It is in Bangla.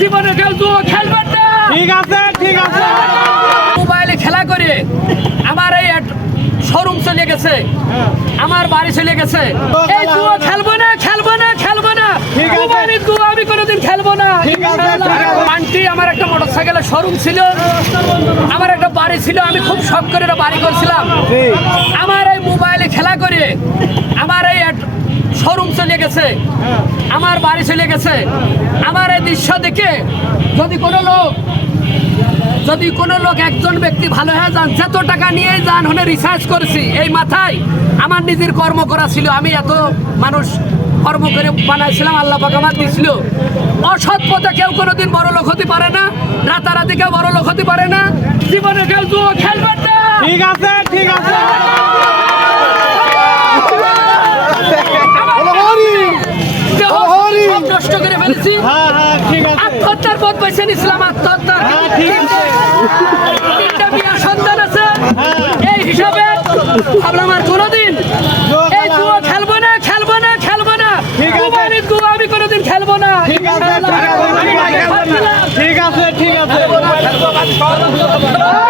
জীবনে কেউ জুয়া খেলবেন না। ঠিক আছে, ঠিক আছে। মোবাইলে খেলা করে আমার এই শোরুম চলে গেছে, আমার বাড়ি চলে গেছে। এই জুয়া খেলবো না, খেলবো না, খেলবো না। ঠিক আছে। মোবাইলের জুয়া আমি কোনোদিন খেলবো না। ঠিক আছে, ঠিক আছে। আন্টি, আমার একটা মোটরসাইকেলের শোরুম ছিল, আমার একটা বাড়ি ছিল, আমি খুব শখ করে একটা বাড়ি করছিলাম। আমার এই মোবাইলে খেলা করে আমার এই শোরুম চলে গেছে, আমার বাড়ি চলে গেছে। আমার এই দৃশ্য দেখে যদি কোনো লোক একজন ব্যক্তি ভালো হয়ে যান, যত টাকা নিয়ে যান, হলে রিসার্চ করেছি এই মাথায় আমার নিজের কর্ম করা ছিল। আমি এত মানুষ কর্ম করে বানাইছিলাম, আল্লাহ পাক আমার দিয়েছিল। অসৎ পথে কেউ কোনোদিন বড় লোক হতে পারে না, রাতারাতি কেউ বড় লোক হতে পারে না। জীবনে কেউ জুয়া খেলবেন না। ঠিক আছে, ঠিক আছে। সব নষ্ট করে ফেলেছি। হ্যাঁ, হ্যাঁ, ঠিক আছে। আত্মহত্যার পথ বেছে নিয়েছিলাম, আত্মহত্যা। হ্যাঁ, ঠিক আছে। তিনটা বিয়া সন্তান আছে, এই হিসাবে ভাবলাম আর কোনোদিন এই জুয়া খেলবো না, খেলবো না, খেলবো না। ঠিক আছে। মোবাইলের জুয়া আমি কোনোদিন খেলবো না। ঠিক আছে, ঠিক আছে। ঠিক আছে, ঠিক আছে।